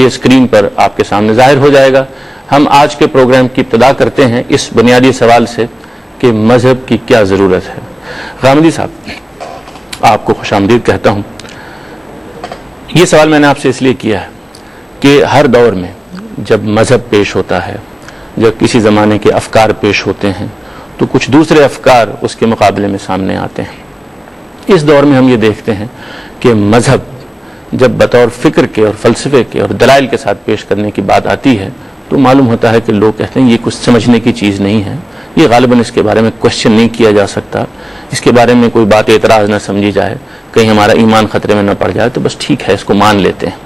یہ اسکرین پر آپ کے سامنے ظاہر ہو جائے گا۔ ہم آج کے پروگرام کی ابتدا کرتے ہیں اس بنیادی سوال سے کہ مذہب کی کیا ضرورت ہے۔ غامدی صاحب، آپ کو خوش آمدید کہتا ہوں۔ یہ سوال میں نے آپ سے اس لیے کیا ہے کہ ہر دور میں جب مذہب پیش ہوتا ہے، جب کسی زمانے کے افکار پیش ہوتے ہیں تو کچھ دوسرے افکار اس کے مقابلے میں سامنے آتے ہیں۔ اس دور میں ہم یہ دیکھتے ہیں کہ مذہب جب بطور فکر کے اور فلسفے کے اور دلائل کے ساتھ پیش کرنے کی بات آتی ہے تو معلوم ہوتا ہے کہ لوگ کہتے ہیں یہ کچھ سمجھنے کی چیز نہیں ہے، یہ غالباً اس کے بارے میں کوشچن نہیں کیا جا سکتا، اس کے بارے میں کوئی بات اعتراض نہ سمجھی جائے، کہیں ہمارا ایمان خطرے میں نہ پڑ جائے تو بس ٹھیک ہے، اس کو مان لیتے ہیں۔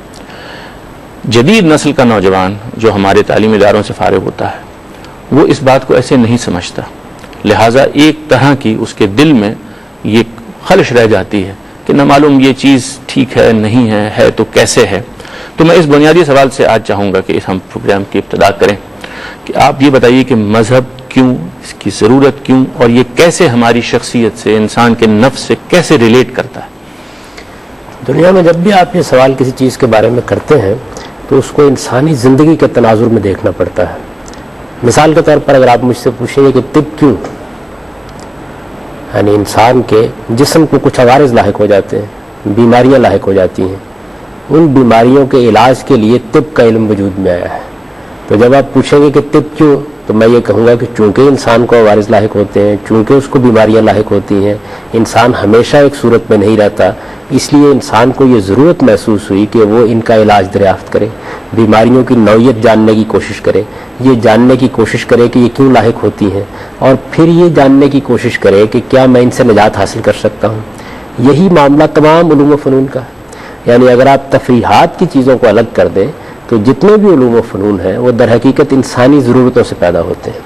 جدید نسل کا نوجوان جو ہمارے تعلیمی اداروں سے فارغ ہوتا ہے وہ اس بات کو ایسے نہیں سمجھتا، لہٰذا ایک طرح کی اس کے دل میں یہ خلش رہ جاتی ہے کہ نہ معلوم یہ چیز ٹھیک ہے نہیں ہے تو کیسے ہے۔ تو میں اس بنیادی سوال سے آج چاہوں گا کہ ہم پروگرام کی ابتدا کریں کہ آپ یہ بتائیے کہ مذہب کیوں، اس کی ضرورت کیوں، اور یہ کیسے ہماری شخصیت سے، انسان کے نفس سے کیسے ریلیٹ کرتا ہے؟ دنیا میں جب بھی آپ یہ سوال کسی چیز کے بارے میں کرتے ہیں تو اس کو انسانی زندگی کے تناظر میں دیکھنا پڑتا ہے۔ مثال کے طور پر اگر آپ مجھ سے پوچھیں گے کہ طب کیوں، یعنی انسان کے جسم کو کچھ عوارض لاحق ہو جاتے ہیں، بیماریاں لاحق ہو جاتی ہیں، ان بیماریوں کے علاج کے لیے طب کا علم وجود میں آیا ہے۔ تو جب آپ پوچھیں گے کہ طب کیوں، تو میں یہ کہوں گا کہ چونکہ انسان کو عوارض لاحق ہوتے ہیں، چونکہ اس کو بیماریاں لاحق ہوتی ہیں، انسان ہمیشہ ایک صورت میں نہیں رہتا، اس لیے انسان کو یہ ضرورت محسوس ہوئی کہ وہ ان کا علاج دریافت کرے، بیماریوں کی نوعیت جاننے کی کوشش کرے، یہ جاننے کی کوشش کرے کہ یہ کیوں لاحق ہوتی ہیں، اور پھر یہ جاننے کی کوشش کرے کہ کیا میں ان سے نجات حاصل کر سکتا ہوں۔ یہی معاملہ تمام علوم و فنون کا ہے۔ یعنی اگر آپ تفریحات کی چیزوں کو الگ کر دیں تو جتنے بھی علوم و فنون ہیں وہ در حقیقت انسانی ضرورتوں سے پیدا ہوتے ہیں۔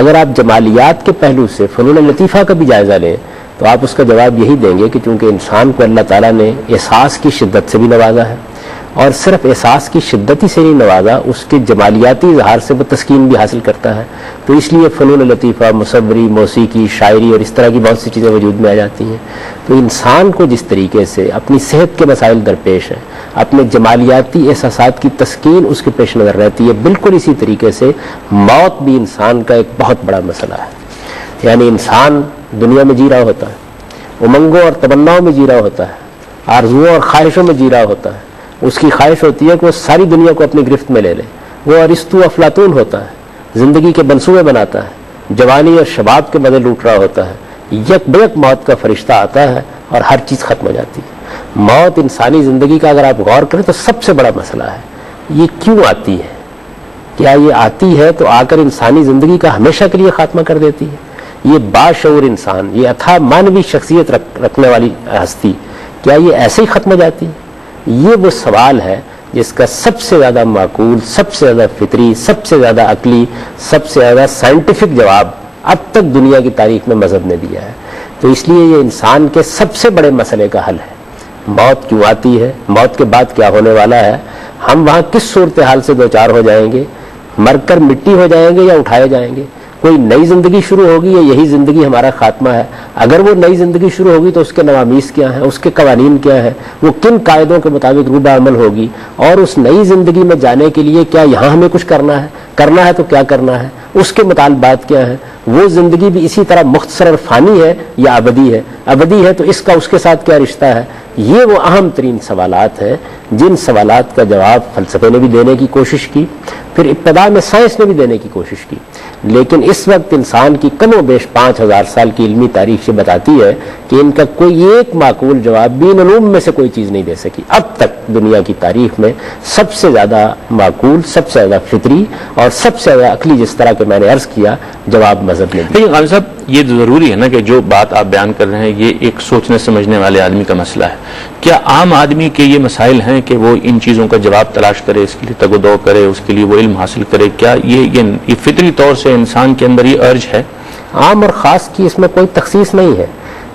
اگر آپ جمالیات کے پہلو سے فنون لطیفہ کا بھی جائزہ لیں تو آپ اس کا جواب یہی دیں گے کہ چونکہ انسان کو اللہ تعالیٰ نے احساس کی شدت سے بھی نوازا ہے، اور صرف احساس کی شدت ہی سے نہیں نوازا، اس کے جمالیاتی اظہار سے وہ تسکین بھی حاصل کرتا ہے، تو اس لیے فنون لطیفہ، مصوری، موسیقی، شاعری اور اس طرح کی بہت سی چیزیں وجود میں آ جاتی ہیں۔ تو انسان کو جس طریقے سے اپنی صحت کے مسائل درپیش ہیں، اپنے جمالیاتی احساسات کی تسکین اس کے پیش نظر رہتی ہے، بالکل اسی طریقے سے موت بھی انسان کا ایک بہت بڑا مسئلہ ہے۔ یعنی انسان دنیا میں جی رہا ہوتا ہے، امنگوں اور تمناؤں میں جی رہا ہوتا ہے، آرزوؤں اور خواہشوں میں جی رہا ہوتا ہے، اس کی خواہش ہوتی ہے کہ وہ ساری دنیا کو اپنی گرفت میں لے لے، وہ ارسطو افلاطون ہوتا ہے، زندگی کے منصوبے بناتا ہے، جوانی اور شباب کے مزے لوٹ رہا ہوتا ہے، یک بیک موت کا فرشتہ آتا ہے اور ہر چیز ختم ہو جاتی ہے۔ موت انسانی زندگی کا اگر آپ غور کریں تو سب سے بڑا مسئلہ ہے۔ یہ کیوں آتی ہے؟ کیا یہ آتی ہے تو آ کر انسانی زندگی کا ہمیشہ کے لیے خاتمہ کر دیتی ہے؟ یہ باشعور انسان، یہ اتھا مانوی شخصیت رکھنے والی ہستی، کیا یہ ایسے ہی ختم ہو جاتی ہے؟ یہ وہ سوال ہے جس کا سب سے زیادہ معقول، سب سے زیادہ فطری، سب سے زیادہ عقلی، سب سے زیادہ سائنٹیفک جواب اب تک دنیا کی تاریخ میں مذہب نے دیا ہے۔ تو اس لیے یہ انسان کے سب سے بڑے مسئلے کا حل ہے۔ موت کیوں آتی ہے؟ موت کے بعد کیا ہونے والا ہے؟ ہم وہاں کس صورتحال سے دوچار ہو جائیں گے؟ مر کر مٹی ہو جائیں گے یا اٹھائے جائیں گے؟ کوئی نئی زندگی شروع ہوگی یا یہی زندگی ہمارا خاتمہ ہے؟ اگر وہ نئی زندگی شروع ہوگی تو اس کے نوامیس کیا ہیں، اس کے قوانین کیا ہیں، وہ کن قاعدوں کے مطابق روب عمل ہوگی، اور اس نئی زندگی میں جانے کے لیے کیا یہاں ہمیں کچھ کرنا ہے تو کیا کرنا ہے، اس کے مطالبات کیا ہیں؟ وہ زندگی بھی اسی طرح مختصر اور فانی ہے یا ابدی ہے؟ ابدی ہے تو اس کا اس کے ساتھ کیا رشتہ ہے؟ یہ وہ اہم ترین سوالات ہیں جن سوالات کا جواب فلسفے نے بھی دینے کی کوشش کی، پھر ابتدا میں سائنس نے بھی دینے کی کوشش کی، لیکن اس وقت انسان کی کم و بیش 5000 سال کی علمی تاریخ سے بتاتی ہے کہ ان کا کوئی ایک معقول جواب بھی ان علوم میں سے کوئی چیز نہیں دے سکی۔ اب تک دنیا کی تاریخ میں سب سے زیادہ معقول، سب سے زیادہ فطری اور سب سے زیادہ عقلی، جس طرح کہ میں نے عرض کیا، جواب مذہب نے دیا۔ لیکن غالب صاحب یہ ضروری ہے نا کہ جو بات آپ بیان کر رہے ہیں یہ ایک سوچنے سمجھنے والے آدمی کا مسئلہ ہے، کیا عام آدمی کے یہ مسائل ہیں کہ وہ ان چیزوں کا جواب تلاش کرے، اس کے لیے تگ و دو کرے، اس کے لیے وہ علم حاصل کرے؟ کیا یہ فطری طور سے انسان کے اندر یہ ارج ہے؟ عام اور خاص کی اس میں کوئی تخصیص نہیں ہے،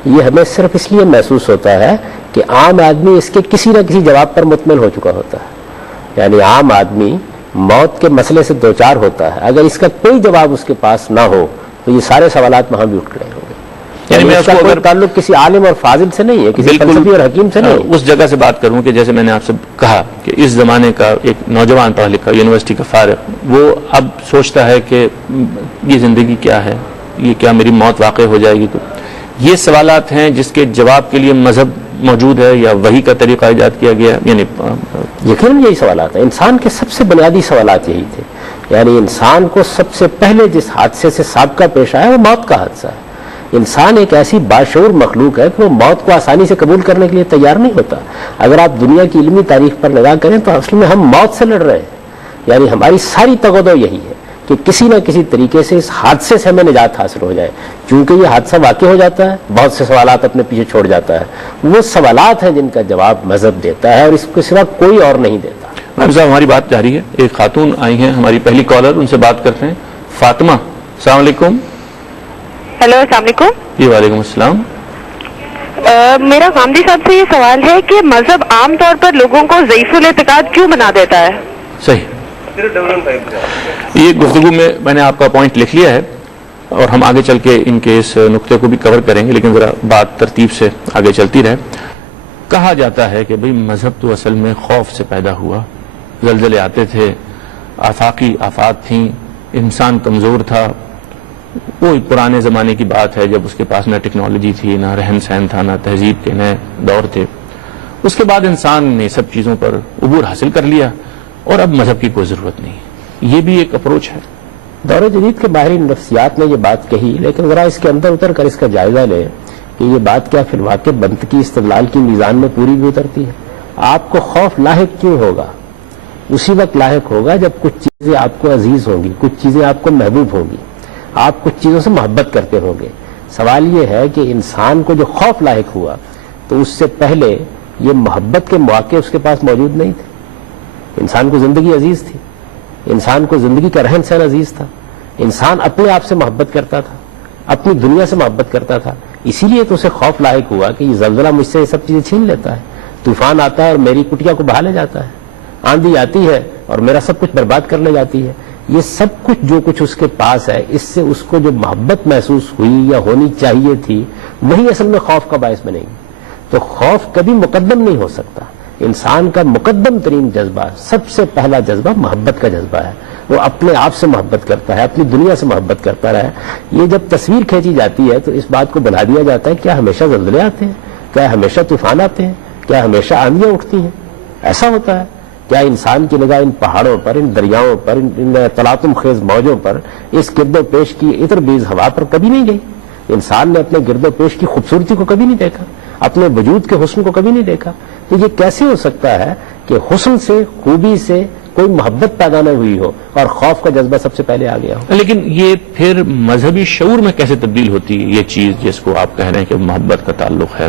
یہ ہمیں صرف اس لیے محسوس ہوتا ہے کہ عام آدمی اس کے کسی نہ کسی جواب پر مطمئن ہو چکا ہوتا ہے۔ یعنی عام آدمی موت کے مسئلے سے دوچار ہوتا ہے، اگر اس کا کوئی جواب اس کے پاس نہ ہو تو یہ سارے سوالات وہاں بھی اٹھ رہے ہوں گے۔ یعنی میں اس کو کوئی اگر تعلق کسی عالم اور فاضل سے نہیں ہے، کسی فلسفی اور حکیم سے نہیں ہے۔ اس جگہ سے بات کروں کہ جیسے میں نے آپ سے کہا کہ اس زمانے کا ایک نوجوان پڑھا لکھا یونیورسٹی کا فارغ وہ اب سوچتا ہے کہ یہ زندگی کیا ہے، یہ کیا میری موت واقع ہو جائے گی، تو یہ سوالات ہیں جس کے جواب کے لیے مذہب موجود ہے یا وحی کا طریقہ ایجاد کیا گیا ہے؟ یعنی یقیناً یہی سوالات ہیں، انسان کے سب سے بنیادی سوالات یہی تھے۔ یعنی انسان کو سب سے پہلے جس حادثے سے سابقہ پیش آیا وہ موت کا حادثہ ہے۔ انسان ایک ایسی باشعور مخلوق ہے کہ وہ موت کو آسانی سے قبول کرنے کے لیے تیار نہیں ہوتا۔ اگر آپ دنیا کی علمی تاریخ پر نگاہ کریں تو اصل میں ہم موت سے لڑ رہے ہیں۔ یعنی ہماری ساری تغدو یہی ہے کہ کسی نہ کسی طریقے سے اس حادثے سے ہمیں نجات حاصل ہو جائے۔ چونکہ یہ حادثہ واقع ہو جاتا ہے، بہت سے سوالات اپنے پیچھے چھوڑ جاتا ہے، وہ سوالات ہیں جن کا جواب مذہب دیتا ہے اور اس کے سوا کوئی اور نہیں دیتا۔ صاحب ہماری بات جاری ہے، ایک خاتون آئی ہیں ہماری پہلی کالر، ان سے بات کرتے ہیں۔ فاطمہ، السلام علیکم۔ ہیلو، السلام علیکم۔ جی وعلیکم السلام۔ میرا غامدی صاحب سے یہ سوال ہے کہ مذہب عام طور پر لوگوں کو ضعیف الاعتقاد کیوں بنا دیتا ہے؟ صحیح، یہ گفتگو میں نے آپ کا پوائنٹ لکھ لیا ہے اور ہم آگے چل کے ان کے اس نقطے کو بھی کور کریں گے، لیکن ذرا بات ترتیب سے آگے چلتی رہے۔ کہا جاتا ہے کہ بھئی مذہب تو اصل میں خوف سے پیدا ہوا، زلزلے آتے تھے، آفاقی آفات تھیں، انسان کمزور تھا، وہ پرانے زمانے کی بات ہے جب اس کے پاس نہ ٹیکنالوجی تھی، نہ رہن سہن تھا، نہ تہذیب کے نئے دور تھے۔ اس کے بعد انسان نے سب چیزوں پر عبور حاصل کر لیا اور اب مذہب کی کوئی ضرورت نہیں۔ یہ بھی ایک اپروچ ہے۔ دور جدید کے ماہرین نفسیات نے یہ بات کہی، لیکن ذرا اس کے اندر اتر کر اس کا جائزہ لیں کہ یہ بات کیا فی الواقع منطقی استدلال کی میزان میں پوری بھی اترتی ہے۔ آپ کو خوف لاحق کیوں ہوگا؟ اسی وقت لاحق ہوگا جب کچھ چیزیں آپ کو عزیز ہوں گی، کچھ چیزیں آپ کو محبوب ہوں گی، آپ کچھ چیزوں سے محبت کرتے ہوں گے۔ سوال یہ ہے کہ انسان کو جو خوف لاحق ہوا تو اس سے پہلے یہ محبت کے مواقع اس کے پاس موجود نہیں تھے۔ انسان کو زندگی عزیز تھی، انسان کو زندگی کا رہن سہن عزیز تھا، انسان اپنے آپ سے محبت کرتا تھا، اپنی دنیا سے محبت کرتا تھا۔ اسی لیے تو اسے خوف لاحق ہوا کہ یہ زلزلہ مجھ سے یہ سب چیزیں چھین لیتا ہے، طوفان آتا ہے اور میری کٹیا کو بہا لے جاتا ہے، آندھی آتی ہے اور میرا سب کچھ برباد کر لے جاتی ہے۔ یہ سب کچھ جو کچھ اس کے پاس ہے، اس سے اس کو جو محبت محسوس ہوئی یا ہونی چاہیے تھی، وہی اصل میں خوف کا باعث بنے گی۔ تو خوف کبھی مقدم نہیں ہو سکتا۔ انسان کا مقدم ترین جذبہ، سب سے پہلا جذبہ محبت کا جذبہ ہے۔ وہ اپنے آپ سے محبت کرتا ہے، اپنی دنیا سے محبت کرتا رہا ہے۔ یہ جب تصویر کھینچی جاتی ہے تو اس بات کو بنا دیا جاتا ہے کیا ہمیشہ زلزلے آتے ہیں؟ کیا ہمیشہ طوفان آتے ہیں؟ کیا ہمیشہ آندھیاں اٹھتی ہیں؟ ایسا ہوتا ہے؟ کیا انسان کی نگاہ ان پہاڑوں پر، ان دریاؤں پر، ان تلاطم خیز موجوں پر، اس گرد و پیش کی عطر بیز ہوا پر کبھی نہیں گئی؟ انسان نے اپنے گرد و پیش کی خوبصورتی کو کبھی نہیں دیکھا، اپنے وجود کے حسن کو کبھی نہیں دیکھا؟ تو یہ کیسے ہو سکتا ہے کہ حسن سے، خوبی سے کوئی محبت پیدا نہ ہوئی ہو اور خوف کا جذبہ سب سے پہلے آ گیا ہو؟ لیکن یہ پھر مذہبی شعور میں کیسے تبدیل ہوتی ہے یہ چیز جس کو آپ کہہ رہے ہیں کہ محبت کا تعلق ہے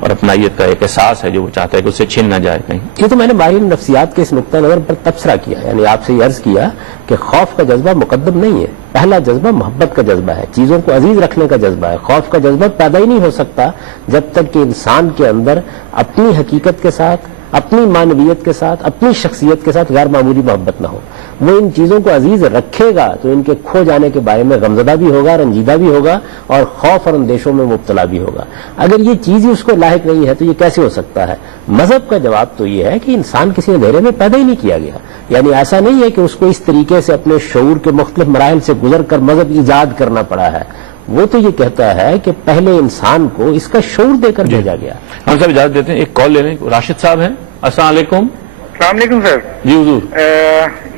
اور اپنائیت کا ایک احساس ہے جو وہ چاہتا ہے کہ اس سے چھین نہ جائے کہیں؟ یہ تو میں نے ماہرین نفسیات کے اس نقطہ نظر پر تبصرہ کیا، یعنی آپ سے یہ عرض کیا کہ خوف کا جذبہ مقدم نہیں ہے۔ پہلا جذبہ محبت کا جذبہ ہے، چیزوں کو عزیز رکھنے کا جذبہ ہے۔ خوف کا جذبہ پیدا ہی نہیں ہو سکتا جب تک کہ انسان کے اندر اپنی حقیقت کے ساتھ، اپنی معنویت کے ساتھ، اپنی شخصیت کے ساتھ غیر معمولی محبت نہ ہو۔ وہ ان چیزوں کو عزیز رکھے گا تو ان کے کھو جانے کے بارے میں غمزدہ بھی ہوگا، رنجیدہ بھی ہوگا اور خوف اور اندیشوں میں مبتلا بھی ہوگا۔ اگر یہ چیز ہی اس کو لاحق نہیں ہے تو یہ کیسے ہو سکتا ہے؟ مذہب کا جواب تو یہ ہے کہ انسان کسی اندھیرے میں پیدا ہی نہیں کیا گیا، یعنی ایسا نہیں ہے کہ اس کو اس طریقے سے اپنے شعور کے مختلف مراحل سے گزر کر مذہب ایجاد کرنا پڑا ہے۔ وہ تو یہ کہتا ہے کہ پہلے انسان کو اس کا شعور دے کر بھیجا گیا۔ ہم صاحب اجازت دیتے ہیں، ایک کال لے لیں۔ راشد صاحب ہیں، السلام علیکم۔ السلام علیکم سر۔ جی حضور،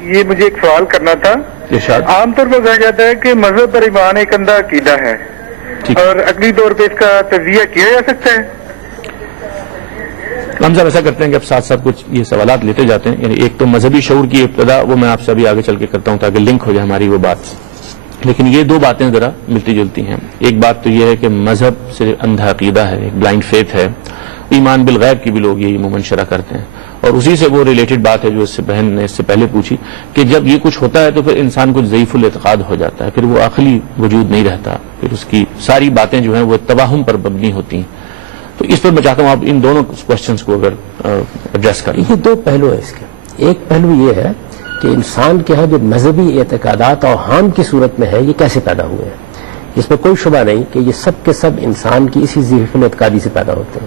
یہ مجھے ایک سوال کرنا تھا۔ ارشاد۔ عام طور پر کہا جاتا ہے کہ مذہب پر ایمان ایک اندھا عقیدہ ہے ٹھیک، اور عقلی طور پہ اس کا تجزیہ کیا جا سکتا ہے؟ ہم صاحب ایسا کرتے ہیں کہ اب ساتھ ساتھ کچھ یہ سوالات لیتے جاتے ہیں، یعنی ایک تو مذہبی شعور کی ابتدا وہ میں آپ سے ابھی آگے چل کے کرتا ہوں تاکہ لنک ہو جائے ہماری وہ بات، لیکن یہ دو باتیں ذرا ملتی جلتی ہیں۔ ایک بات تو یہ ہے کہ مذہب صرف اندھا عقیدہ ہے، ایک بلائنڈ فیتھ ہے، ایمان بالغیب کی بھی لوگ یہی عموماً شرح کرتے ہیں، اور اسی سے وہ ریلیٹڈ بات ہے جو اس سے بہن نے اس سے پہلے پوچھی کہ جب یہ کچھ ہوتا ہے تو پھر انسان کچھ ضعیف الاعتقاد ہو جاتا ہے، پھر وہ عقلی وجود نہیں رہتا، پھر اس کی ساری باتیں جو ہیں وہ توہم پر مبنی ہوتی ہیں۔ تو اس پر میں چاہتا ہوں آپ ان دونوں کوشچنس کو اگر ایڈریس کریں۔ یہ دو پہلو ہیں اس کے۔ ایک پہلو یہ ہے کہ انسان کے ہاں جو مذہبی اعتقادات اوہام کی صورت میں ہے یہ کیسے پیدا ہوئے ہیں۔ اس میں کوئی شبہ نہیں کہ یہ سب کے سب انسان کی اسی ضعیف الاعتقادی سے پیدا ہوتے ہیں.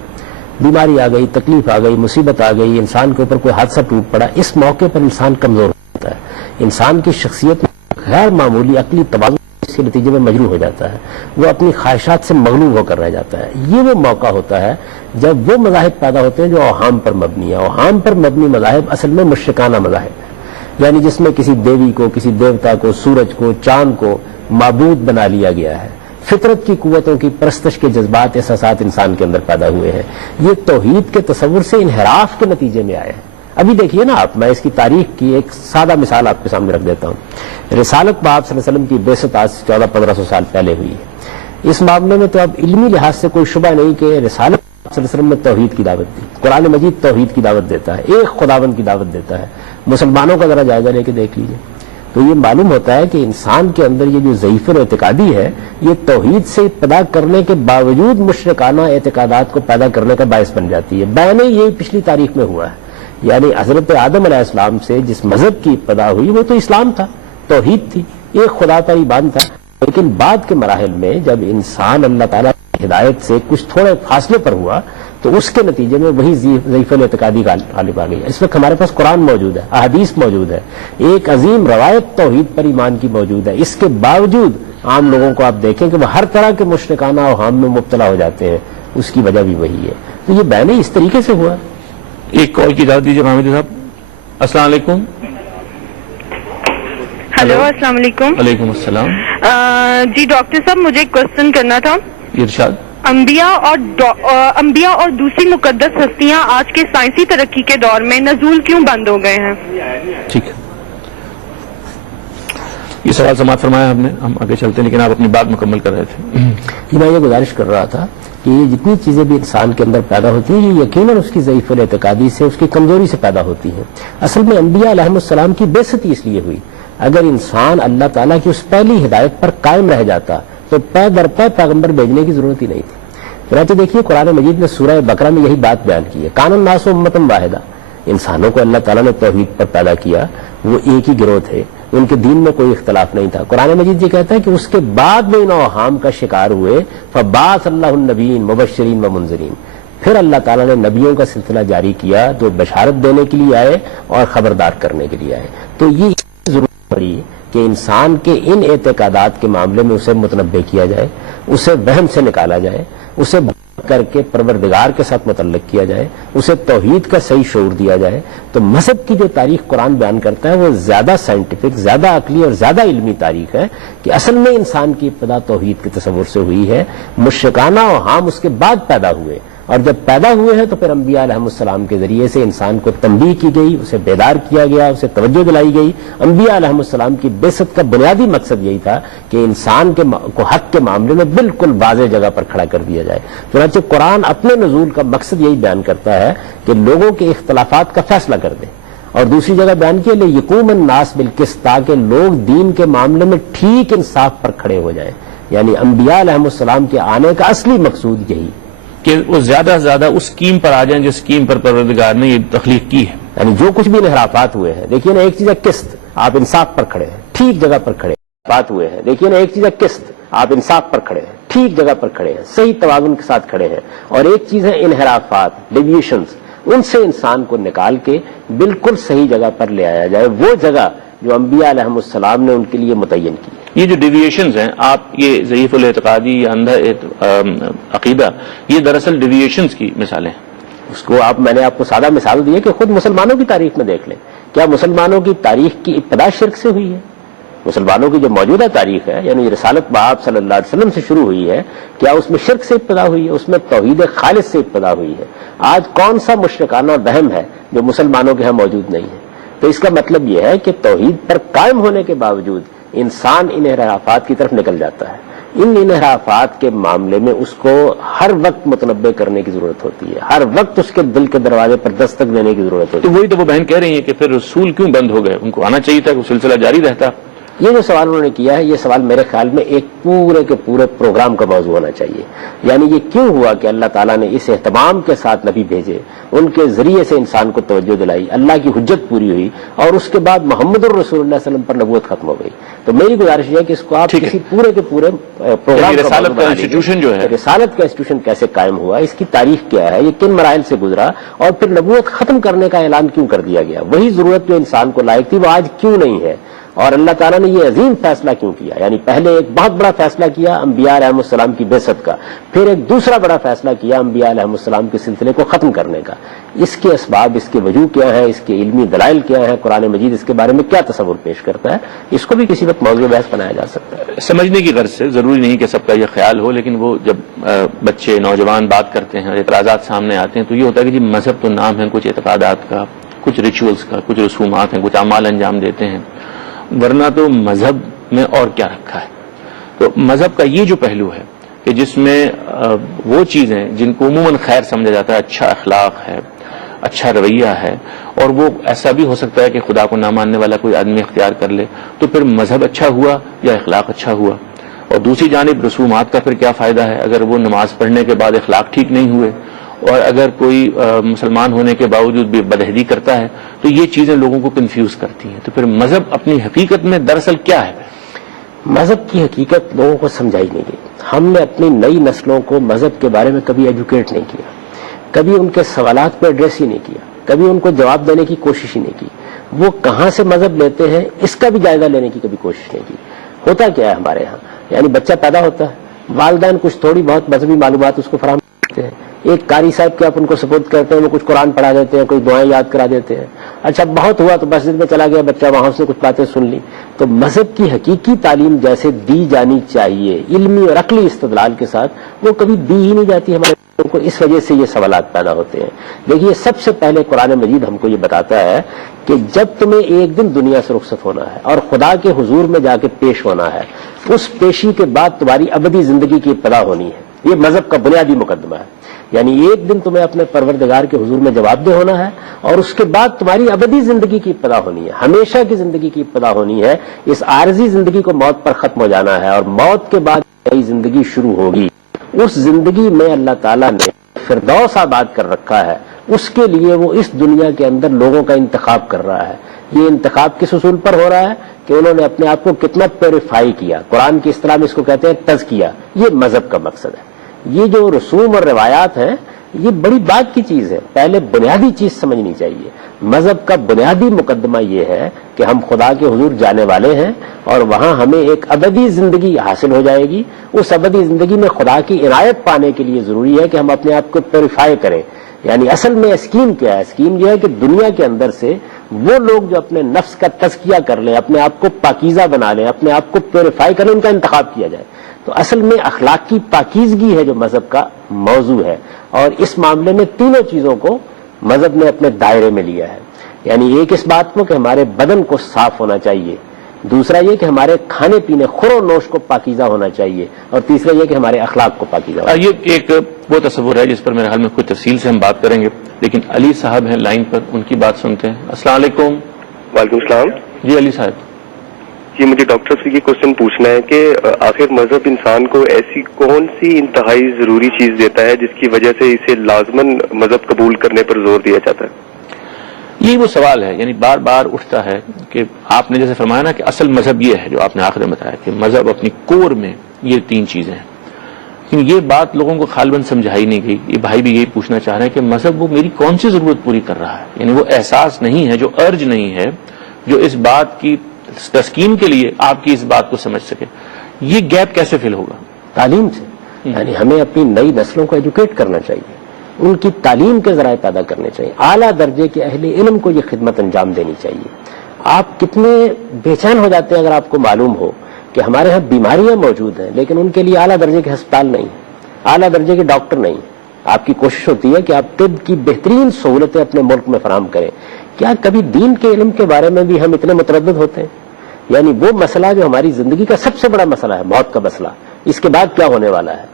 بیماری آ گئی، تکلیف آ گئی، مصیبت آ گئی، انسان کے اوپر کوئی حادثہ ٹوٹ پڑا، اس موقع پر انسان کمزور ہوتا ہے. انسان کی شخصیت غیر معمولی عقلی توازن اس کے نتیجے میں مجروح ہو جاتا ہے، وہ اپنی خواہشات سے مغلوب ہو کر رہ جاتا ہے. یہ وہ موقع ہوتا ہے جب وہ مذاہب پیدا ہوتے ہیں جو اوہام پر مبنی ہے. اوہام پر مبنی مذاہب اصل میں مشرکانہ مذاہب ہیں، یعنی جس میں کسی دیوی کو، کسی دیوتا کو، سورج کو، چاند کو معبود بنا لیا گیا ہے. فطرت کی قوتوں کی پرستش کے جذبات، احساسات انسان کے اندر پیدا ہوئے ہیں. یہ توحید کے تصور سے انحراف کے نتیجے میں آئے ہیں. ابھی دیکھیے نا آپ، میں اس کی تاریخ کی ایک سادہ مثال آپ کے سامنے رکھ دیتا ہوں. رسالت بآب صلی اللہ علیہ وسلم کی بعثت آج سے 1400-1500 سال پہلے ہوئی ہے. اس معاملے میں تو اب علمی لحاظ سے کوئی شبہ نہیں کہ رسالت صلی اللہ علیہ وسلم نے توحید کی دعوت دی. قرآن مجید توحید کی دعوت دیتا ہے، ایک خداوند کی دعوت دیتا ہے. مسلمانوں کا ذرا جائزہ لے کے دیکھ لیجیے تو یہ معلوم ہوتا ہے کہ انسان کے اندر یہ جو ضعیف الاعتقادی ہے، یہ توحید سے ابتدا کرنے کے باوجود مشرکانہ اعتقادات کو پیدا کرنے کا باعث بن جاتی ہے. بیان یہ پچھلی تاریخ میں ہوا ہے، یعنی حضرت آدم علیہ السلام سے جس مذہب کی ابتدا ہوئی وہ تو اسلام تھا، توحید تھی، ایک خدا پر ایمان تھا. لیکن بعد کے مراحل میں جب انسان اللہ تعالیٰ کی ہدایت سے کچھ تھوڑے فاصلے پر ہوا تو اس کے نتیجے میں وہی ضعیف الاعتقادی غالب آ گئی. اس وقت ہمارے پاس قرآن موجود ہے، احادیث موجود ہے، ایک عظیم روایت توحید پر ایمان کی موجود ہے. اس کے باوجود عام لوگوں کو آپ دیکھیں کہ وہ ہر طرح کے مشرکانہ اوہام میں مبتلا ہو جاتے ہیں. اس کی وجہ بھی وہی ہے. تو یہ بیان اس طریقے سے ہوا. ایک کال کی اجازت دیجیے حامد صاحب. السلام علیکم. ہلو، السلام علیکم. وعلیکم السلام. جی ڈاکٹر صاحب، مجھے ایک کوشچن کرنا تھا. ارشاد. انبیاء اور دوسری مقدس ہستیاں آج کے سائنسی ترقی کے دور میں نزول کیوں بند ہو گئے ہیں؟ ٹھیک ہے، یہ سوال سماعت فرمایا ہم نے. ہم آگے چلتے ہیں لیکن آپ اپنی بات مکمل کر رہے تھے. میں یہ گزارش کر رہا تھا کہ یہ جتنی چیزیں بھی انسان کے اندر پیدا ہوتی ہیں یہ یقیناً اس کی ضعیف الاعتقادی سے، اس کی کمزوری سے پیدا ہوتی ہیں. اصل میں انبیاء علیہ السلام کی بعثت اس لیے ہوئی. اگر انسان اللہ تعالیٰ کی اس پہلی ہدایت پر قائم رہ جاتا تو پے در پے پیغمبر بھیجنے کی ضرورت ہی نہیں تھی. چنانچہ دیکھیے قرآن مجید میں سورہ بقرہ میں یہی بات بیان کی ہے، کان الناس امۃ واحدہ. انسانوں کو اللہ تعالیٰ نے توحید پر پیدا کیا، وہ ایک ہی گروہ تھے، ان کے دین میں کوئی اختلاف نہیں تھا. قرآن مجید یہ کہتا ہے کہ اس کے بعد میں ان اوہام کا شکار ہوئے، فبعث اللہ النبیین مبشرین و منذرین. پھر اللہ تعالیٰ نے نبیوں کا سلسلہ جاری کیا جو بشارت دینے کے لیے آئے اور خبردار کرنے کے لیے آئے. تو یہ ضرورت پڑی کہ انسان کے ان اعتقادات کے معاملے میں اسے متنبع کیا جائے، اسے وہم سے نکالا جائے، اسے کر کے پروردگار کے ساتھ متعلق کیا جائے، اسے توحید کا صحیح شعور دیا جائے. تو مذہب کی جو تاریخ قرآن بیان کرتا ہے وہ زیادہ سائنٹیفک، زیادہ عقلی اور زیادہ علمی تاریخ ہے کہ اصل میں انسان کی ابتدا توحید کے تصور سے ہوئی ہے. مشرکانہ اوہام اس کے بعد پیدا ہوئے، اور جب پیدا ہوئے ہیں تو پھر انبیاء علیہ السلام کے ذریعے سے انسان کو تنبیہ کی گئی، اسے بیدار کیا گیا، اسے توجہ دلائی گئی. انبیاء علیہ السلام کی بعثت کا بنیادی مقصد یہی تھا کہ انسان کو حق کے معاملے میں بالکل واضح جگہ پر کھڑا کر دیا جائے. چنانچہ قرآن اپنے نزول کا مقصد یہی بیان کرتا ہے کہ لوگوں کے اختلافات کا فیصلہ کر دے. اور دوسری جگہ بیان کیا لیقوم الناس بالقسط، تاکہ لوگ دین کے معاملے میں ٹھیک انصاف پر کھڑے ہو جائیں. یعنی انبیاء علیہ السلام کے آنے کا اصلی مقصود یہی کہ وہ زیادہ سے زیادہ اس اسکیم پر آ جائیں جس اسکیم پر پروردگار نے یہ تخلیق کی ہے. یعنی جو کچھ بھی انحرافات ہوئے ہیں، دیکھیے نا ایک چیز ہے قسط، آپ انصاف پر کھڑے ہیں، ٹھیک جگہ پر کھڑے ہیں. بات ہوئے ہیں، دیکھیے نا ایک چیز ہے قسط، آپ انصاف پر کھڑے ہیں، ٹھیک جگہ پر کھڑے ہیں، صحیح توازن کے ساتھ کھڑے ہیں. اور ایک چیز ہے انحرافات، ڈیویشنز، ان سے انسان کو نکال کے بالکل صحیح جگہ پر لے آیا جائے، وہ جگہ جو انبیاء علیہ السلام نے ان کے لیے متعین کی. یہ جو ڈیویشنز ہیں، آپ یہ ضعیف الاعتقادی یا اندھا عقیدہ، یہ دراصل ڈیویشنز کی مثالیں ہیں. اس کو میں نے آپ کو سادہ مثال دی ہے کہ خود مسلمانوں کی تاریخ میں دیکھ لیں. کیا مسلمانوں کی تاریخ کی ابتدا شرک سے ہوئی ہے؟ مسلمانوں کی جو موجودہ تاریخ ہے، یعنی رسالت بآب صلی اللہ علیہ وسلم سے شروع ہوئی ہے، کیا اس میں شرک سے ابتدا ہوئی ہے؟ اس میں توحید خالص سے ابتدا ہوئی ہے. آج کون سا مشرکانہ وہم ہے جو مسلمانوں کے ہاں موجود نہیں ہے؟ تو اس کا مطلب یہ ہے کہ توحید پر قائم ہونے کے باوجود انسان ان انحرافات کی طرف نکل جاتا ہے. ان انحرافات کے معاملے میں اس کو ہر وقت متنبع کرنے کی ضرورت ہوتی ہے، ہر وقت اس کے دل کے دروازے پر دستک دینے کی ضرورت ہوتی ہے. تو وہی تو وہ بہن کہہ رہی ہیں کہ پھر رسول کیوں بند ہو گئے؟ ان کو آنا چاہیے تھا کہ وہ سلسلہ جاری رہتا. یہ جو سوال انہوں نے کیا ہے، یہ سوال میرے خیال میں ایک پورے کے پورے پروگرام کا موضوع ہونا چاہیے. یعنی یہ کیوں ہوا کہ اللہ تعالیٰ نے اس اہتمام کے ساتھ نبی بھیجے، ان کے ذریعے سے انسان کو توجہ دلائی، اللہ کی حجت پوری ہوئی، اور اس کے بعد محمد الرسول اللہ صلی اللہ علیہ وسلم پر نبوت ختم ہو گئی. تو میری گزارش یہ ہے کہ اس کو آپ کسی پورے کے پورے پروگرام رسالت کا انسٹیٹیوشن جو ہے، رسالت کا انسٹیٹیوشن کیسے قائم ہوا، اس کی تاریخ کیا ہے، یہ کن مراحل سے گزرا، اور پھر نبوت ختم کرنے کا اعلان کیوں کر دیا گیا. وہی ضرورت جو انسان کو لائق تھی وہ آج کیوں نہیں ہے، اور اللہ تعالیٰ نے یہ عظیم فیصلہ کیوں کیا. یعنی پہلے ایک بہت بڑا فیصلہ کیا انبیاء علیہ السلام کی بعثت کا، پھر ایک دوسرا بڑا فیصلہ کیا انبیاء علیہ السلام کے سلسلے کو ختم کرنے کا. اس کے اسباب، اس کے وجوہ کیا ہے، اس کے علمی دلائل کیا ہے، قرآن مجید اس کے بارے میں کیا تصور پیش کرتا ہے، اس کو بھی کسی وقت موضوع بحث بنایا جا سکتا ہے. سمجھنے کی غرض سے ضروری نہیں کہ سب کا یہ خیال ہو، لیکن وہ جب بچے نوجوان بات کرتے ہیں اور اعتراضات سامنے آتے ہیں تو یہ ہوتا ہے کہ جی مذہب تو نام ہے کچھ اعتقادات کا، کچھ ریچولز کا، کچھ رسومات ہیں، کچھ اعمال انجام دیتے ہیں، ورنہ تو مذہب میں اور کیا رکھا ہے. تو مذہب کا یہ جو پہلو ہے کہ جس میں وہ چیزیں جن کو عموماً خیر سمجھا جاتا ہے، اچھا اخلاق ہے، اچھا رویہ ہے، اور وہ ایسا بھی ہو سکتا ہے کہ خدا کو نہ ماننے والا کوئی آدمی اختیار کر لے، تو پھر مذہب اچھا ہوا یا اخلاق اچھا ہوا. اور دوسری جانب رسومات کا پھر کیا فائدہ ہے اگر وہ نماز پڑھنے کے بعد اخلاق ٹھیک نہیں ہوئے، اور اگر کوئی مسلمان ہونے کے باوجود بھی بدہدی کرتا ہے تو یہ چیزیں لوگوں کو کنفیوز کرتی ہیں. تو پھر مذہب اپنی حقیقت میں دراصل کیا ہے؟ مذہب کی حقیقت لوگوں کو سمجھائی نہیں گئی. ہم نے اپنی نئی نسلوں کو مذہب کے بارے میں کبھی ایجوکیٹ نہیں کیا، کبھی ان کے سوالات پہ ایڈریس ہی نہیں کیا، کبھی ان کو جواب دینے کی کوشش ہی نہیں کی. وہ کہاں سے مذہب لیتے ہیں اس کا بھی جائزہ لینے کی کبھی کوشش نہیں کی. ہوتا کیا ہے ہمارے ہاں، یعنی بچہ پیدا ہوتا ہے، والدین کچھ تھوڑی بہت مذہبی معلومات اس کو فراہم کرتے ہیں. ایک قاری صاحب کے آپ ان کو سپورٹ کرتے ہیں، وہ کچھ قرآن پڑھا دیتے ہیں، کوئی دعائیں یاد کرا دیتے ہیں. اچھا بہت ہوا تو مسجد میں چلا گیا بچہ، وہاں سے کچھ باتیں سن لی. تو مذہب کی حقیقی تعلیم جیسے دی جانی چاہیے علمی اور عقلی استدلال کے ساتھ، وہ کبھی دی ہی نہیں جاتی ہمارے لوگوں کو. اس وجہ سے یہ سوالات پیدا ہوتے ہیں. دیکھیے سب سے پہلے قرآن مجید ہم کو یہ بتاتا ہے کہ جب تمہیں ایک دن دنیا سے رخصت ہونا ہے اور خدا کے حضور میں جا کے پیش ہونا ہے، اس پیشی کے بعد تمہاری ابدی زندگی کی ابتدا ہونی ہے. یہ مذہب کا بنیادی مقدمہ ہے. یعنی ایک دن تمہیں اپنے پروردگار کے حضور میں جواب دہ ہونا ہے، اور اس کے بعد تمہاری ابدی زندگی کی ابتدا ہونی ہے، ہمیشہ کی زندگی کی ابتدا ہونی ہے. اس عارضی زندگی کو موت پر ختم ہو جانا ہے، اور موت کے بعد نئی زندگی شروع ہوگی. اس زندگی میں اللہ تعالیٰ نے فردوس آباد کر رکھا ہے. اس کے لیے وہ اس دنیا کے اندر لوگوں کا انتخاب کر رہا ہے. یہ انتخاب کس اصول پر ہو رہا ہے کہ انہوں نے اپنے آپ کو کتنا پیوریفائی کیا. قرآن کی اصطلاح میں اس کو کہتے ہیں تزکیہ. یہ مذہب کا مقصد ہے. یہ جو رسوم اور روایات ہیں یہ بڑی بات کی چیز ہے. پہلے بنیادی چیز سمجھنی چاہیے. مذہب کا بنیادی مقدمہ یہ ہے کہ ہم خدا کے حضور جانے والے ہیں، اور وہاں ہمیں ایک ابدی زندگی حاصل ہو جائے گی. اس ابدی زندگی میں خدا کی عنایت پانے کے لیے ضروری ہے کہ ہم اپنے آپ کو پیوریفائی کریں. یعنی اصل میں اسکیم کیا ہے؟ اسکیم یہ ہے کہ دنیا کے اندر سے وہ لوگ جو اپنے نفس کا تزکیہ کر لیں، اپنے آپ کو پاکیزہ بنا لیں، اپنے آپ کو پیوریفائی کریں، ان کا انتخاب کیا جائے. تو اصل میں اخلاق کی پاکیزگی ہے جو مذہب کا موضوع ہے. اور اس معاملے میں تینوں چیزوں کو مذہب نے اپنے دائرے میں لیا ہے. یعنی ایک اس بات کو کہ ہمارے بدن کو صاف ہونا چاہیے، دوسرا یہ کہ ہمارے کھانے پینے خور و نوش کو پاکیزہ ہونا چاہیے، اور تیسرا یہ کہ ہمارے اخلاق کو پاکیزہ ہونا چاہیے. یہ ایک وہ تصور ہے جس پر میرے خیال میں کچھ تفصیل سے ہم بات کریں گے، لیکن علی صاحب ہیں لائن پر، ان کی بات سنتے ہیں. السلام علیکم. وعلیکم السلام. جی علی صاحب. جی مجھے ڈاکٹر سے یہ کوشچن پوچھنا ہے کہ آخر مذہب انسان کو ایسی کون سی انتہائی ضروری چیز دیتا ہے جس کی وجہ سے اسے لازماً مذہب قبول کرنے پر زور دیا جاتا ہے؟ یہی وہ سوال ہے، یعنی بار بار اٹھتا ہے کہ آپ نے جیسے فرمایا نا کہ اصل مذہب یہ ہے جو آپ نے آخر میں بتایا کہ مذہب اپنی کور میں یہ تین چیزیں ہیں. لیکن یہ بات لوگوں کو غالباً سمجھائی نہیں گئی. یہ بھائی بھی یہی پوچھنا چاہ رہے ہیں کہ مذہب وہ میری کون سی ضرورت پوری کر رہا ہے. یعنی وہ احساس نہیں ہے، جو ارج نہیں ہے، جو اس بات کی تسکین کے لیے آپ کی اس بات کو سمجھ سکے. یہ گیپ کیسے فل ہوگا؟ تعلیم سے. یعنی ہمیں اپنی نئی نسلوں کو ایجوکیٹ کرنا چاہیے، ان کی تعلیم کے ذرائع پیدا کرنے چاہیے، اعلیٰ درجے کے اہل علم کو یہ خدمت انجام دینی چاہیے. آپ کتنے بے چین ہو جاتے ہیں اگر آپ کو معلوم ہو کہ ہمارے ہاں بیماریاں موجود ہیں لیکن ان کے لیے اعلیٰ درجے کے ہسپتال نہیں، اعلیٰ درجے کے ڈاکٹر نہیں. آپ کی کوشش ہوتی ہے کہ آپ طب کی بہترین سہولتیں اپنے ملک میں فراہم کریں. کیا کبھی دین کے علم کے بارے میں بھی ہم اتنے متردد ہوتے ہیں؟ یعنی وہ مسئلہ جو ہماری زندگی کا سب سے بڑا مسئلہ ہے، موت کا مسئلہ، اس کے بعد کیا ہونے والا ہے،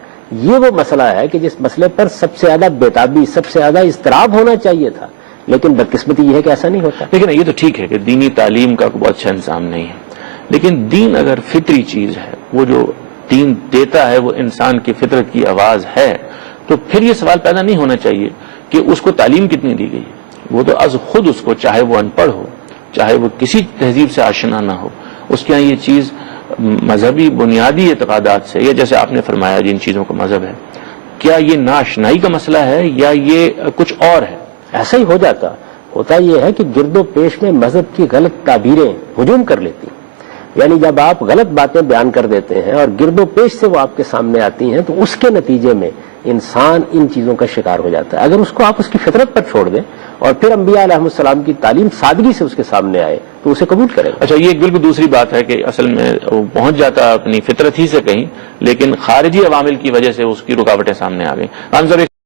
یہ وہ مسئلہ ہے کہ جس مسئلے پر سب سے زیادہ بےتابی، سب سے زیادہ اضطراب ہونا چاہیے تھا. لیکن بدقسمتی یہ ہے کہ ایسا نہیں ہوتا. لیکن یہ تو ٹھیک ہے کہ دینی تعلیم کا کوئی بہت اچھا انتظام نہیں ہے، لیکن دین اگر فطری چیز ہے، وہ جو دین دیتا ہے وہ انسان کی فطرت کی آواز ہے، تو پھر یہ سوال پیدا نہیں ہونا چاہیے کہ اس کو تعلیم کتنی دی گئی ہے۔ وہ تو از خود اس کو، چاہے وہ ان پڑھ ہو، چاہے وہ کسی تہذیب سے آشنا نہ ہو، اس کے یہاں یہ چیز مذہبی بنیادی اعتقادات سے، یا جیسے آپ نے فرمایا جن چیزوں کا مذہب ہے، کیا یہ ناشنائی کا مسئلہ ہے یا یہ کچھ اور ہے؟ ایسا ہی ہو جاتا۔ ہوتا یہ ہے کہ گرد و پیش میں مذہب کی غلط تعبیریں ہجوم کر لیتی ہیں، یعنی جب آپ غلط باتیں بیان کر دیتے ہیں اور گرد و پیش سے وہ آپ کے سامنے آتی ہیں تو اس کے نتیجے میں انسان ان چیزوں کا شکار ہو جاتا ہے۔ اگر اس کو آپ اس کی فطرت پر چھوڑ دیں اور پھر انبیاء علیہ السلام کی تعلیم سادگی سے اس کے سامنے آئے تو اسے قبول کرے گا۔ اچھا، یہ ایک بالکل دوسری بات ہے کہ اصل میں وہ پہنچ جاتا اپنی فطرت ہی سے کہیں، لیکن خارجی عوامل کی وجہ سے اس کی رکاوٹیں سامنے آ گئیں۔